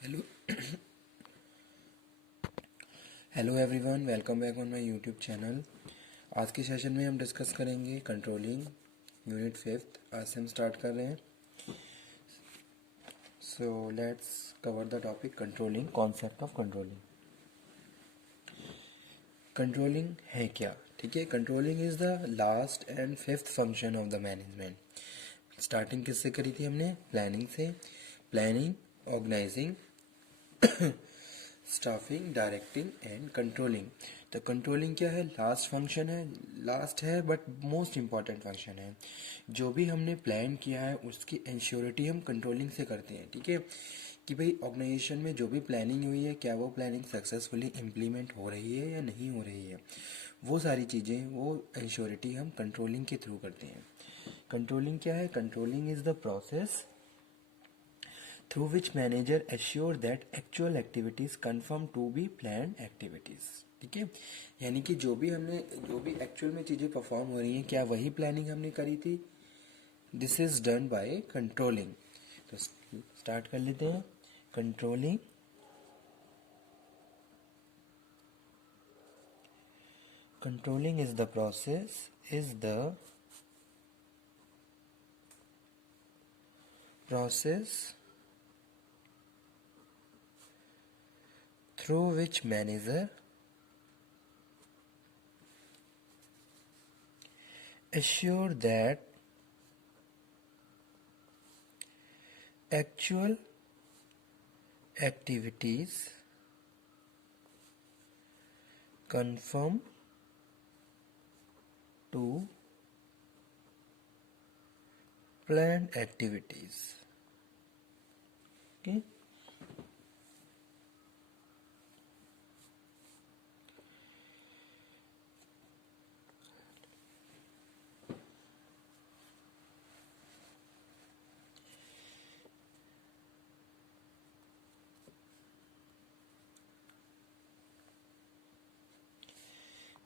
Hello hello everyone, welcome back on my YouTube channel. आज के session में हम डिस्कस करेंगे कंट्रोलिंग यूनिट फिफ्थ। आज से हम स्टार्ट कर रहे हैं। So let's cover the topic controlling, concept of controlling. Controlling है क्या? ठीक है, controlling is the last and fifth function of the management. Starting किससे करी थी हमने? प्लानिंग से। Planning, organizing, staffing, directing and controlling. तो कंट्रोलिंग क्या है? लास्ट फंक्शन है, लास्ट है बट मोस्ट इम्पॉर्टेंट फंक्शन है। जो भी हमने प्लान किया है उसकी इंश्योरिटी हम कंट्रोलिंग से करते हैं। ठीक है, कि भाई ऑर्गेनाइजेशन में जो भी प्लानिंग हुई है, क्या वो प्लानिंग सक्सेसफुली इम्प्लीमेंट हो रही है या नहीं हो रही है, वो सारी चीज़ें, वो इंश्योरिटी हम कंट्रोलिंग के थ्रू करते हैं। कंट्रोलिंग क्या है? Controlling is the process through which manager assure that actual activities confirm to be planned activities। ठीक है, यानी कि जो भी एक्चुअल में चीज़ें परफॉर्म हो रही हैं, क्या वही प्लानिंग हमने करी थी? This is done by controlling. तो स्टार्ट कर लेते हैं। Controlling controlling is the process, is the process through which manager assure that actual activities conform to planned activities। okay,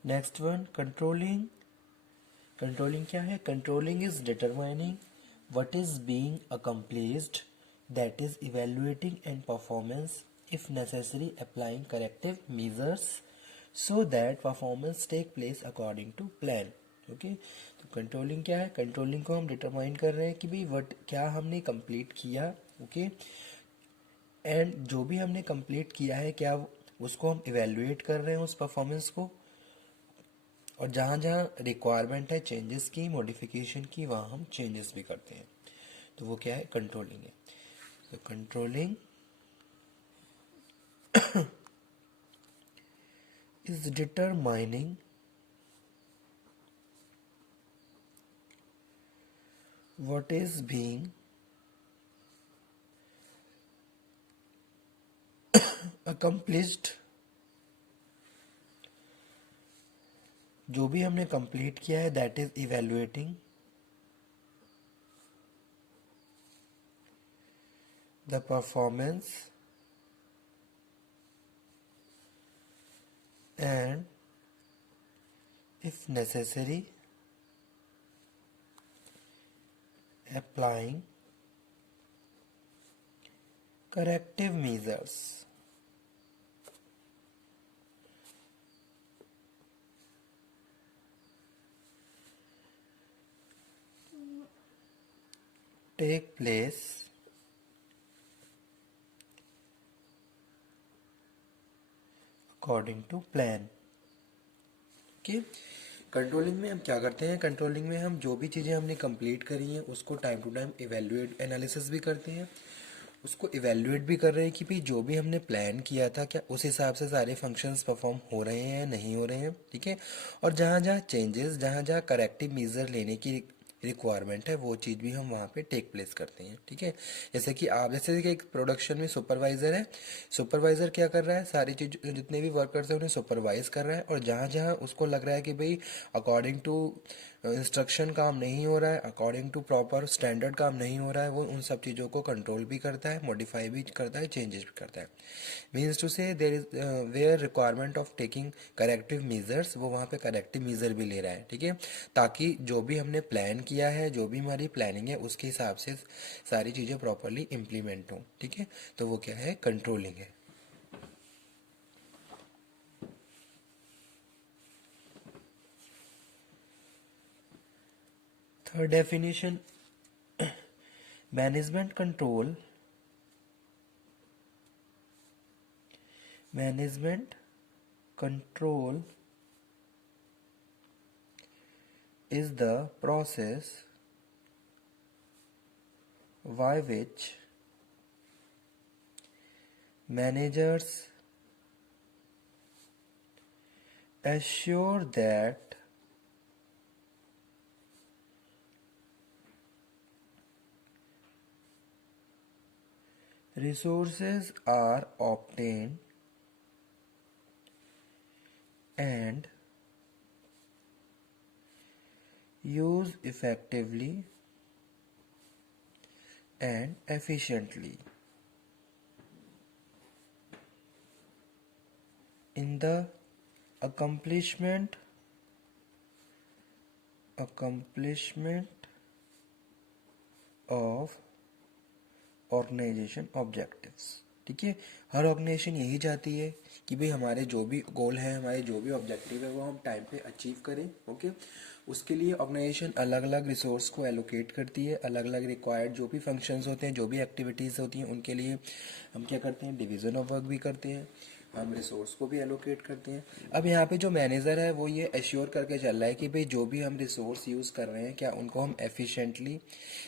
next one controlling. Controlling क्या है? Controlling is determining what is being accomplished, that is evaluating and performance, if necessary applying corrective measures so that performance take place according to plan. Okay, तो controlling क्या है? Controlling को हम determine कर रहे हैं कि भाई वट क्या हमने कंप्लीट किया। ओके, एंड जो भी हमने कंप्लीट किया है, क्या उसको हम इवेल्युएट कर रहे हैं उस परफॉर्मेंस को, और जहाँ जहाँ रिक्वायरमेंट है चेंजेस की, मॉडिफिकेशन की, वहाँ हम चेंजेस भी करते हैं। तो वो क्या है? कंट्रोलिंग है। तो controlling is determining what is being accomplished, जो भी हमने कंप्लीट किया है, that is evaluating the performance and if necessary applying corrective measures। take place according to plan। Okay, controlling में हम क्या करते हैं? कंट्रोलिंग में हम जो भी चीज़ें हमने कंप्लीट करी हैं उसको time to time evaluate, analysis भी करते हैं। उसको इवेल्युएट भी कर रहे हैं कि भाई जो भी हमने प्लान किया था, क्या उस हिसाब से सारे फंक्शंस परफॉर्म हो रहे हैं या नहीं हो रहे हैं। ठीक है, और जहाँ जहाँ चेंजेस, जहाँ जहाँ करेक्टिव मेजर लेने की रिक्वायरमेंट है, वो चीज़ भी हम वहाँ पे टेक प्लेस करते हैं। ठीक है, जैसे कि आप, जैसे कि एक प्रोडक्शन में सुपरवाइज़र है। सुपरवाइज़र क्या कर रहा है? सारी चीज, जितने भी वर्कर्स हैं उन्हें सुपरवाइज कर रहा है, और जहाँ जहाँ उसको लग रहा है कि भाई अकॉर्डिंग टू इंस्ट्रक्शन काम नहीं हो रहा है, अकॉर्डिंग टू प्रॉपर स्टैंडर्ड काम नहीं हो रहा है, वो उन सब चीज़ों को कंट्रोल भी करता है, मॉडिफाई भी करता है, चेंजेस भी करता है। Means to say there is where requirement of taking corrective measures, वो वहाँ पे करेक्टिव मेजर भी ले रहा है, ठीक है, ताकि जो भी हमने प्लान किया है, जो भी हमारी प्लानिंग है, उसके हिसाब से सारी चीज़ें प्रॉपरली इम्प्लीमेंट हों, ठीक है। तो वो क्या है, कंट्रोलिंग है। Third definition, management control, management control is the process by which managers assure that resources are obtained and used effectively and efficiently in the accomplishment of organization objectives, ठीक है। हर ऑर्गेनाइजेशन यही चाहती है कि भाई हमारे जो भी गोल है, हमारे जो भी ऑब्जेक्टिव है, वो हम टाइम पे अचीव करें, ओके। उसके लिए ऑर्गेनाइजेशन अलग अलग रिसोर्स को एलोकेट करती है, अलग अलग रिक्वायर्ड जो भी फंक्शंस होते हैं, जो भी एक्टिविटीज़ होती हैं, उनके लिए हम क्या करते हैं, डिवीज़न ऑफ वर्क भी करते हैं, हम रिसोर्स को भी एलोकेट करते हैं। अब यहाँ पे जो मैनेजर है वो ये एश्योर करके चल रहा है कि भाई जो भी हम रिसोर्स यूज़ कर रहे हैं, क्या उनको हम एफिशिएंटली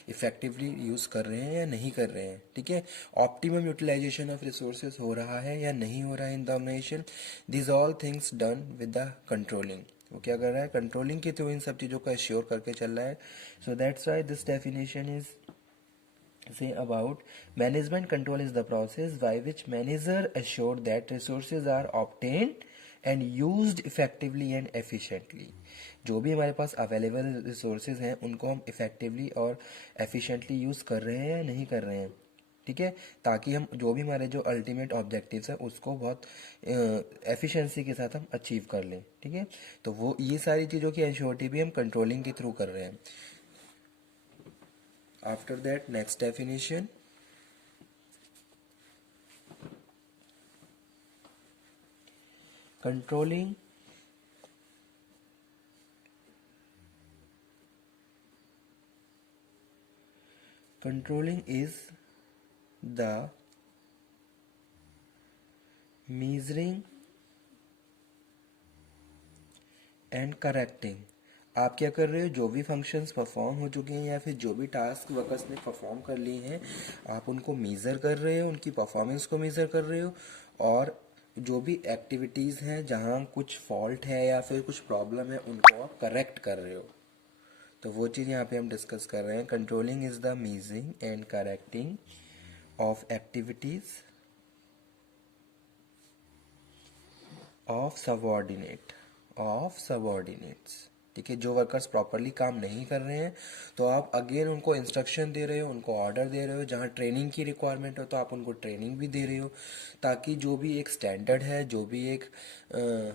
इफेक्टिवली यूज़ कर रहे हैं या नहीं कर रहे हैं, ठीक है। ऑप्टिमम यूटिलाइजेशन ऑफ रिसोर्सेज हो रहा है या नहीं हो रहा है in the organization. This all things done with the controlling. वो क्या कर रहा है, कंट्रोलिंग के थ्रू इन सब चीज़ों को एश्योर करके चल रहा है। So that's why this definition is say about management control is the process by which manager assure that resources are obtained and used effectively and efficiently। जो भी हमारे पास अवेलेबल रिसोर्सेज हैं उनको हम इफेक्टिवली और एफिशिएंटली यूज़ कर रहे हैं या नहीं कर रहे हैं, ठीक है, ताकि हम जो भी हमारे जो अल्टीमेट ऑब्जेक्टिव्स हैं उसको बहुत एफिशिएंसी के साथ हम अचीव कर लें, ठीक है। तो वो ये सारी चीज़ों की एश्योरिटी भी हम कंट्रोलिंग के थ्रू कर रहे हैं। After that, next definition, controlling is the measuring and correcting। आप क्या कर रहे हो, जो भी फंक्शंस परफॉर्म हो चुके हैं या फिर जो भी टास्क वर्कर्स ने परफॉर्म कर लिए हैं, आप उनको मेज़र कर रहे हो, उनकी परफॉर्मेंस को मेज़र कर रहे हो, और जो भी एक्टिविटीज़ हैं जहाँ कुछ फॉल्ट है या फिर कुछ प्रॉब्लम है उनको आप करेक्ट कर रहे हो। तो वो चीज़ यहाँ पे हम डिस्कस कर रहे हैं। Controlling is the measuring and correcting of activities of subordinates, ठीक है। जो वर्कर्स प्रॉपरली काम नहीं कर रहे हैं तो आप अगेन उनको इंस्ट्रक्शन दे रहे हो, उनको ऑर्डर दे रहे हो, जहाँ ट्रेनिंग की रिक्वायरमेंट हो तो आप उनको ट्रेनिंग भी दे रहे हो, ताकि जो भी एक स्टैंडर्ड है, जो भी एक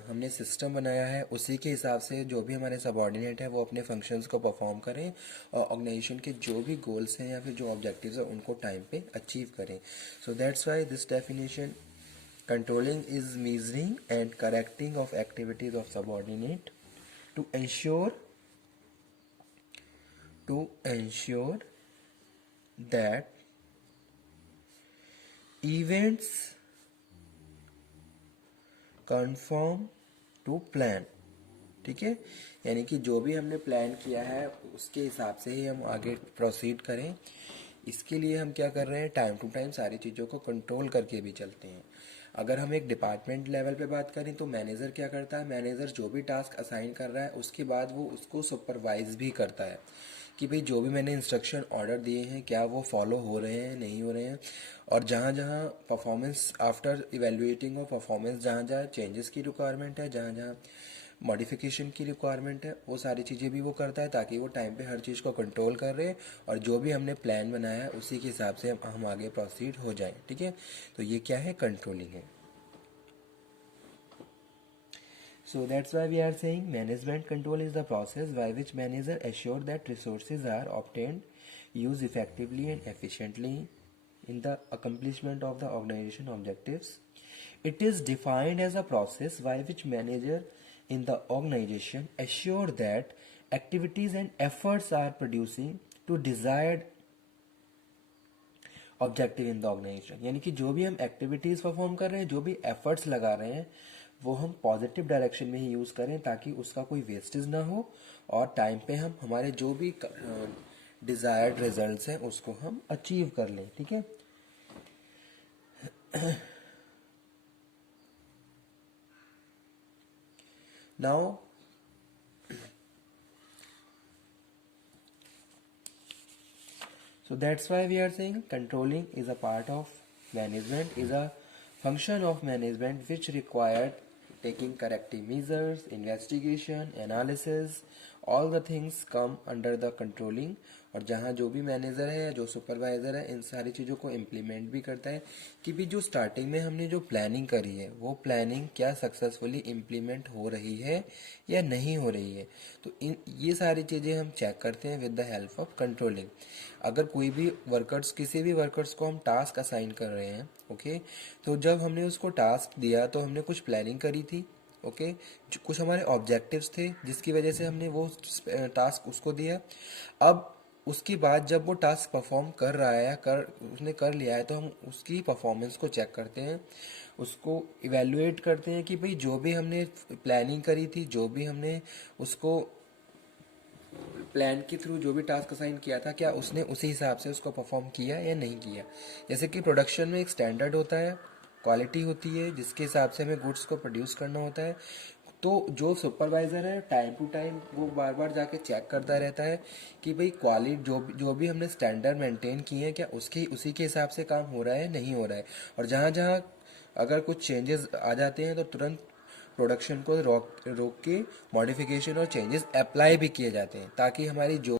हमने सिस्टम बनाया है, उसी के हिसाब से जो भी हमारे सबॉर्डिनेट है वो अपने फंक्शंस को परफॉर्म करें और ऑर्गेनाइजेशन के जो भी गोल्स हैं या फिर जो ऑब्जेक्टिव्स हैं उनको टाइम पे अचीव करें। So that's why this definition, controlling is measuring and correcting of activities of subordinate to ensure that events conform to plan, ठीक है। यानी कि जो भी हमने प्लान किया है उसके हिसाब से ही हम आगे प्रोसीड करें। इसके लिए हम क्या कर रहे हैं, टाइम टू टाइम सारी चीज़ों को कंट्रोल करके भी चलते हैं। अगर हम एक डिपार्टमेंट लेवल पे बात करें तो मैनेजर क्या करता है, मैनेजर जो भी टास्क असाइन कर रहा है उसके बाद वो उसको सुपरवाइज भी करता है कि भाई जो भी मैंने इंस्ट्रक्शन ऑर्डर दिए हैं क्या वो फॉलो हो रहे हैं, नहीं हो रहे हैं। और जहाँ जहाँ performance, after evaluating of performance, जहाँ जहाँ चेंजेस की रिक्वायरमेंट है, जहाँ जहाँ मॉडिफिकेशन की रिक्वायरमेंट है, वो सारी चीज़ें भी वो करता है ताकि वो टाइम पे हर चीज़ को कंट्रोल कर रहे और जो भी हमने प्लान बनाया है उसी के हिसाब से हम आगे प्रोसीड हो जाएं। ठीक है, तो ये क्या है, कंट्रोलिंग है। So that's why we are saying management control is the process by which manager assure that resources are obtained, used effectively and efficiently in the accomplishment of the organization objectives. It is defined as a process by which manager in the organization assure that activities and efforts are producing to desired objective in the organization, यानी कि जो भी हम activities perform कर रहे हैं, जो भी एफर्ट्स लगा रहे हैं, वो हम पॉजिटिव डायरेक्शन में ही यूज़ करें ताकि उसका कोई वेस्टेज ना हो और टाइम पे हम हमारे जो भी डिज़ायर्ड रिजल्ट्स हैं उसको हम अचीव कर लें। ठीक है, now so that's why we are saying controlling is a part of management, is a function of management which required taking corrective measures, investigation, analysis, all the things come under the controlling। और जहाँ जो भी manager है या जो supervisor है इन सारी चीज़ों को इम्प्लीमेंट भी करता है कि भी जो स्टार्टिंग में हमने जो प्लानिंग करी है वो प्लानिंग क्या सक्सेसफुली इम्प्लीमेंट हो रही है या नहीं हो रही है। तो ये सारी चीज़ें हम चेक करते हैं with the help of controlling. अगर कोई भी वर्कर्स, किसी भी वर्कर्स को हम टास्क असाइन कर रहे हैं, ओके, तो जब हमने उसको टास्क दिया तो हमने कुछ प्लानिंग करी थी, ओके, कुछ हमारे ऑब्जेक्टिव्स थे जिसकी वजह से हमने वो टास्क उसको दिया। अब उसके बाद जब वो टास्क परफॉर्म कर रहा है, उसने कर लिया है, तो हम उसकी परफॉर्मेंस को चेक करते हैं, उसको इवेलुएट करते हैं कि भाई जो भी हमने प्लानिंग करी थी, जो भी हमने उसको प्लान के थ्रू जो भी टास्क असाइन किया था, क्या उसने उसी हिसाब से उसको परफॉर्म किया या नहीं किया। जैसे कि प्रोडक्शन में एक स्टैंडर्ड होता है, क्वालिटी होती है जिसके हिसाब से हमें गुड्स को प्रोड्यूस करना होता है। तो जो सुपरवाइज़र है टाइम टू टाइम वो बार बार जाके चेक करता रहता है कि भाई क्वालिटी जो भी हमने स्टैंडर्ड मेंटेन किए हैं क्या उसकी उसी के हिसाब से काम हो रहा है, नहीं हो रहा है। और जहाँ जहाँ अगर कुछ चेंजेस आ जाते हैं तो तुरंत प्रोडक्शन को रोक रोक के मॉडिफिकेशन और चेंजेस अप्लाई भी किए जाते हैं ताकि हमारी जो